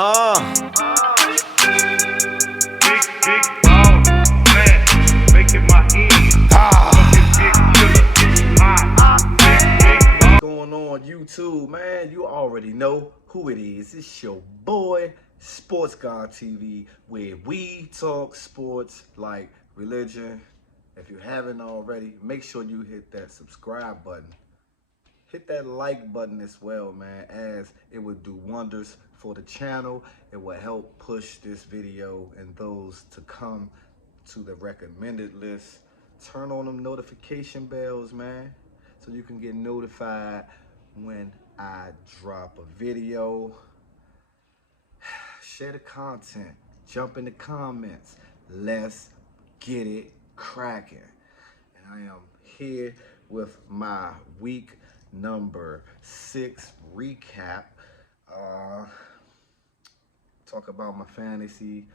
Uh, Big ball, fat, making my end. Fucking big killer, my big going on YouTube, man? You already know who it is. It's your boy, Sports God TV, where we talk sports like religion. If you haven't already, make sure you hit that subscribe button. Hit that like button as well, man, as it would do wonders for the channel. It will help push this video and those to come to the recommended list. Turn on them notification bells, man, so you can get notified when I drop a video. Share the content, jump in the comments. Let's get it cracking. And I am here with my week number 6 recap. Uh, talk about my fantasy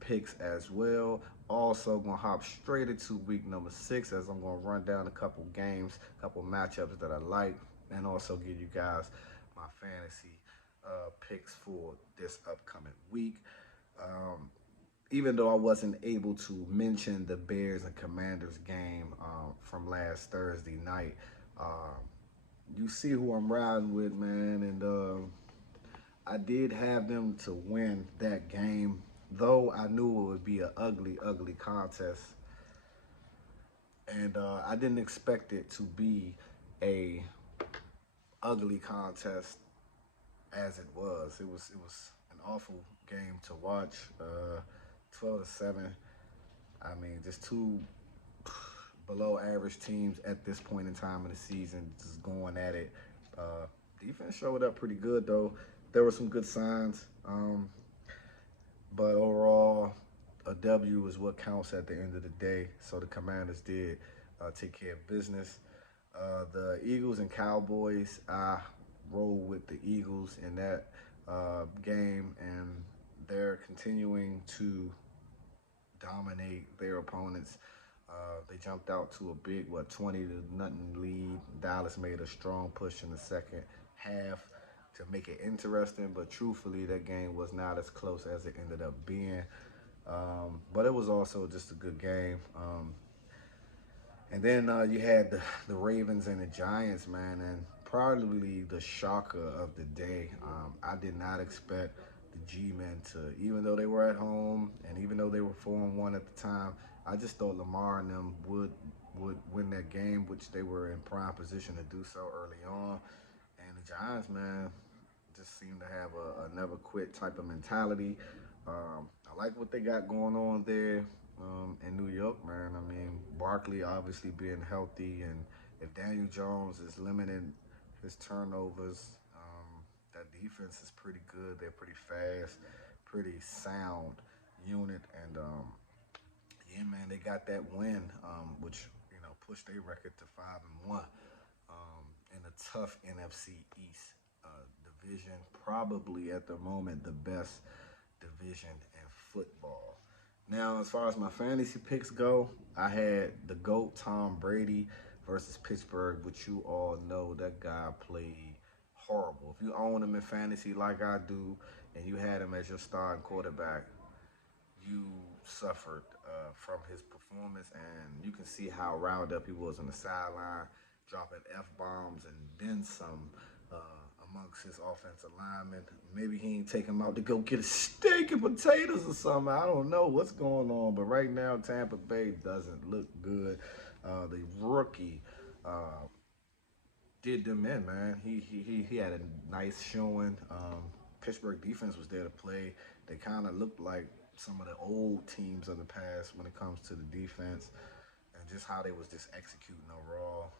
picks as well. Also gonna hop straight into week number 6 as I'm gonna run down a couple games, a couple matchups that I like, and also give you guys my fantasy picks for this upcoming week. Um, Even though I wasn't able to mention the Bears and Commanders game from last Thursday night, you see who I'm riding with, man, and I did have them to win that game, though I knew it would be an ugly, ugly contest, and I didn't expect it to be a ugly contest as it was. It was an awful game to watch. 12-7. I mean, just two below average teams at this point in time in the season just going at it. Uh, Defense showed up pretty good though. There were some good signs, but overall, a W is what counts at the end of the day. So the Commanders did take care of business. The Eagles and Cowboys, I roll with the Eagles in that game, and they're continuing to dominate their opponents. They jumped out to a big, 20-0 lead. Dallas made a strong push in the second half to make it interesting, but truthfully, that game was not as close as it ended up being. But it was also just a good game. And then you had the Ravens and the Giants, man, and probably the shocker of the day. I did not expect the G-men to, even though they were at home and even though they were 4-1 at the time, I just thought Lamar and them would win that game, which they were in prime position to do so early on. And the Giants, man, just seem to have a never quit type of mentality. I like what they got going on there in New York, man. I mean, Barkley obviously being healthy, and if Daniel Jones is limiting his turnovers, that defense is pretty good. They're pretty fast, pretty sound unit, and yeah, man, they got that win, which pushed their record to 5-1 in a tough NFC East division. Probably at the moment the best division in football. Now, as far as my fantasy picks go, I had the GOAT Tom Brady versus Pittsburgh, which you all know that guy played horrible. If you own him in fantasy like I do, and you had him as your starting quarterback, you suffered from his performance, and you can see how riled up he was on the sideline, dropping F-bombs and then some amongst his offensive linemen. Maybe he ain't take him out to go get a steak and potatoes or something. I don't know what's going on, but right now Tampa Bay doesn't look good. The rookie did them in, man. He had a nice showing. Pittsburgh defense was there to play. They kind of looked like some of the old teams of the past when it comes to the defense and just how they was just executing overall.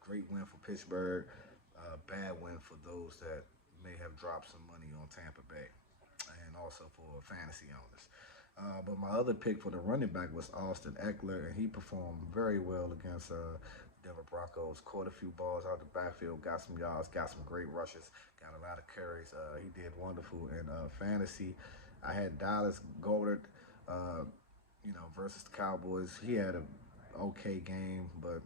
Great win for Pittsburgh. Bad win for those that may have dropped some money on Tampa Bay, and also for fantasy owners. But my other pick for the running back was Austin Eckler, and he performed very well against Denver Broncos. Caught a few balls out the backfield, got some yards, got some great rushes, got a lot of carries. He did wonderful in fantasy. I had Dallas Goedert, versus the Cowboys. He had a okay game, but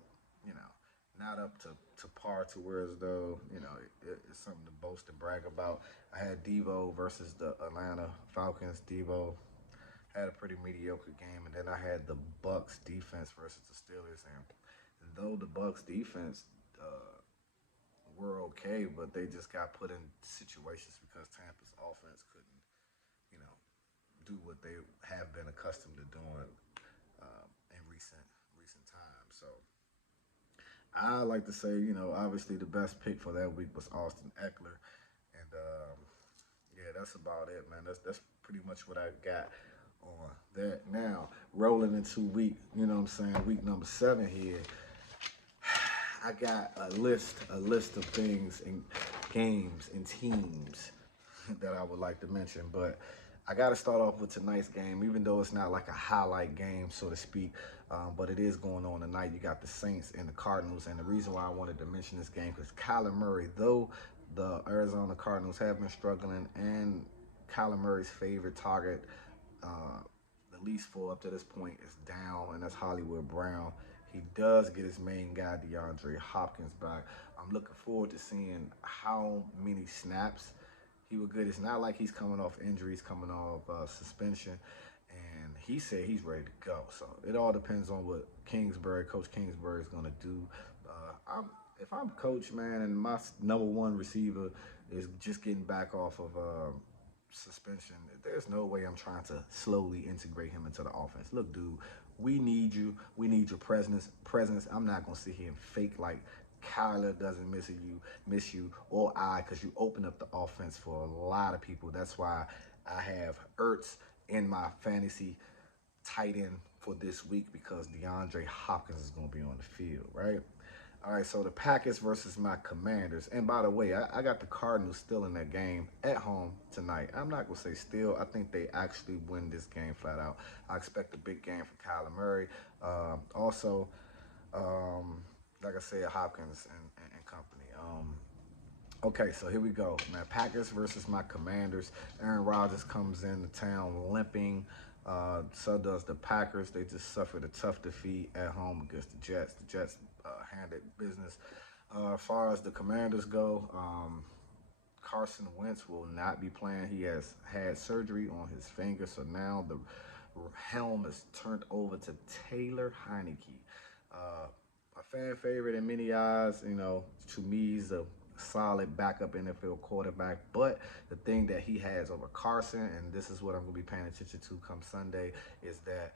you know, not up to par to where as though it's something to boast and brag about. I had Devo versus the Atlanta Falcons. Devo had a pretty mediocre game, and then I had the Bucks defense versus the Steelers. And though the Bucks defense were okay, but they just got put in situations because Tampa's offense couldn't, you know, do what they have been accustomed to doing in recent times. So I like to say, obviously the best pick for that week was Austin Eckler, and yeah, that's about it, man. That's pretty much what I got on that. Now rolling into what I'm saying, week number 7 here. I got a list of things and games and teams that I would like to mention, but I got to start off with tonight's game, even though it's not like a highlight game, so to speak. But it is going on tonight. You got the Saints and the Cardinals, and the reason why I wanted to mention this game is Kyler Murray, though the Arizona Cardinals have been struggling, and Kyler Murray's favorite target, uh, the least for up to this point, is down, and that's Hollywood Brown. He does get his main guy, DeAndre Hopkins, back. I'm looking forward to seeing how many snaps he was good. It's not like he's coming off injuries, coming off suspension, and he said he's ready to go. So it all depends on what Coach Kingsbury, is going to do. If I'm coach, man, and my number one receiver is just getting back off of suspension, there's no way I'm trying to slowly integrate him into the offense. Look, dude, we need you. We need your presence. I'm not gonna sit here and fake like Kyler doesn't miss you, or because you open up the offense for a lot of people. That's why I have Ertz in my fantasy tight end for this week because DeAndre Hopkins is going to be on the field, right? All right, so the Packers versus my Commanders. And by the way, I got the Cardinals still in that game at home tonight. I'm not going to say still. I think they actually win this game flat out. I expect a big game for Kyler Murray. Also, like I said, Hopkins and company. Okay, so here we go, man. Packers versus my Commanders. Aaron Rodgers comes into town limping. So does the Packers. They just suffered a tough defeat at home against the Jets. The Jets handed business. As far as the Commanders go, Carson Wentz will not be playing. He has had surgery on his finger, so now the helm is turned over to Taylor Heineke. A fan favorite in many eyes, to me, he's a solid backup NFL quarterback. But the thing that he has over Carson, and this is what I'm going to be paying attention to come Sunday, is that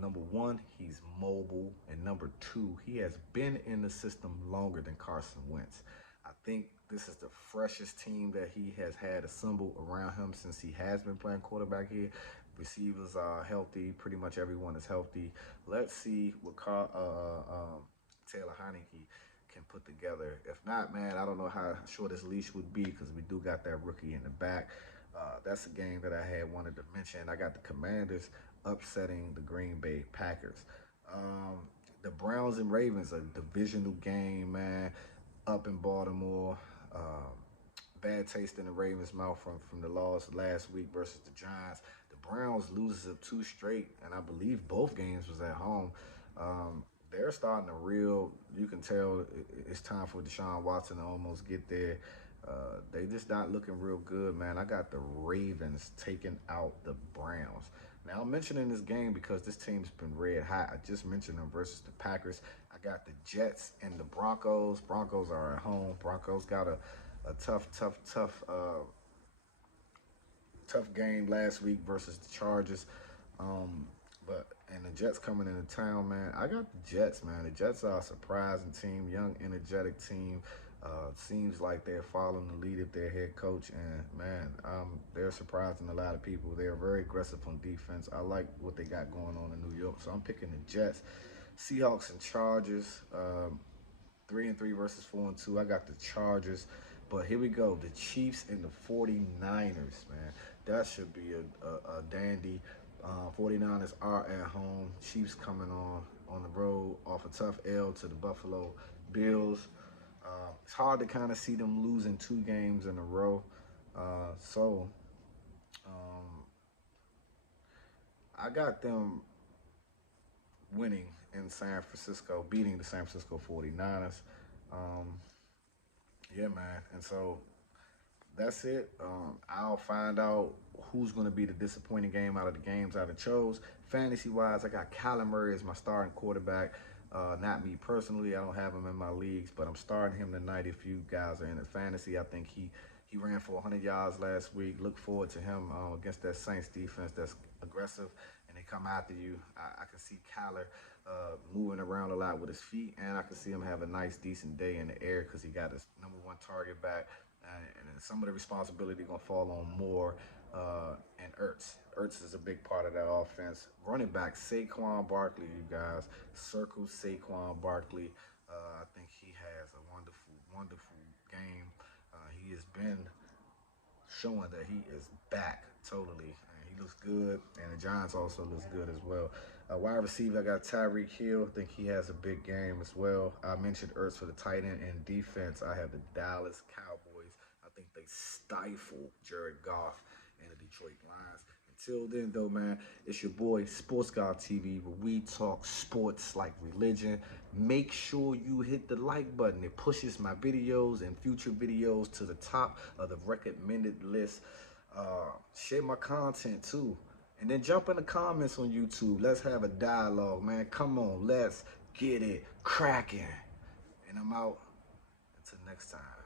number one, he's mobile, and number two, he has been in the system longer than Carson Wentz. I think this is the freshest team that he has had assembled around him since he has been playing quarterback here. Receivers are healthy. Pretty much everyone is healthy. Let's see what Taylor Heineke can put together. If not, man, I don't know how short his leash would be because we do got that rookie in the back. That's a game that I had wanted to mention. I got the Commanders upsetting the Green Bay Packers. The Browns and Ravens, a divisional game, man, up in Baltimore. Bad taste in the Ravens' mouth from the loss last week versus the Giants. The Browns loses up 2 straight, and I believe both games was at home. They're starting to you can tell it's time for Deshaun Watson to almost get there. They just not looking real good, man. I got the Ravens taking out the Browns. Now, I'm mentioning this game because this team's been red hot. I just mentioned them versus the Packers. I got the Jets and the Broncos. Broncos are at home. Broncos got a tough game last week versus the Chargers. And the Jets coming into town, man. I got the Jets, man. The Jets are a surprising team, young, energetic team. Seems like they're following the lead of their head coach, and man, they're surprising a lot of people. They're very aggressive on defense. I like what they got going on in New York, so I'm picking the Jets. Seahawks and Chargers. 3-3 versus 4-2. I got the Chargers. But here we go. The Chiefs and the 49ers, man. That should be a dandy. 49ers are at home. Chiefs coming on the road off a tough L to the Buffalo Bills. It's hard to kind of see them losing 2 games in a row. So I got them winning in San Francisco, beating the San Francisco 49ers. Um, yeah, man. And so that's it. I'll find out who's going to be the disappointing game out of the games I chose. Fantasy wise, I got Kyler Murray as my starting quarterback. Not me personally. I don't have him in my leagues, but I'm starting him tonight. If you guys are in the fantasy, I think he ran for 100 yards last week. Look forward to him against that Saints defense that's aggressive and they come after you. I can see Kyler moving around a lot with his feet, and I can see him have a nice, decent day in the air because he got his number one target back. And some of the responsibility gonna fall on Moore and Ertz. Ertz is a big part of that offense. Running back Saquon Barkley, you guys, circle Saquon Barkley. I think he has a wonderful, wonderful game. He has been showing that he is back totally. And he looks good, and the Giants also looks good as well. Wide receiver, I got Tyreek Hill. I think he has a big game as well. I mentioned Ertz for the tight end and defense. I have the Dallas Cowboys. I think they stifle Jared Goff and the Detroit Lions. Until then, though, man, it's your boy Sports God TV, where we talk sports like religion. Make sure you hit the like button. It pushes my videos and future videos to the top of the recommended list. Share my content too. And then jump in the comments on YouTube. Let's have a dialogue, man. Come on, let's get it cracking. And I'm out. Until next time.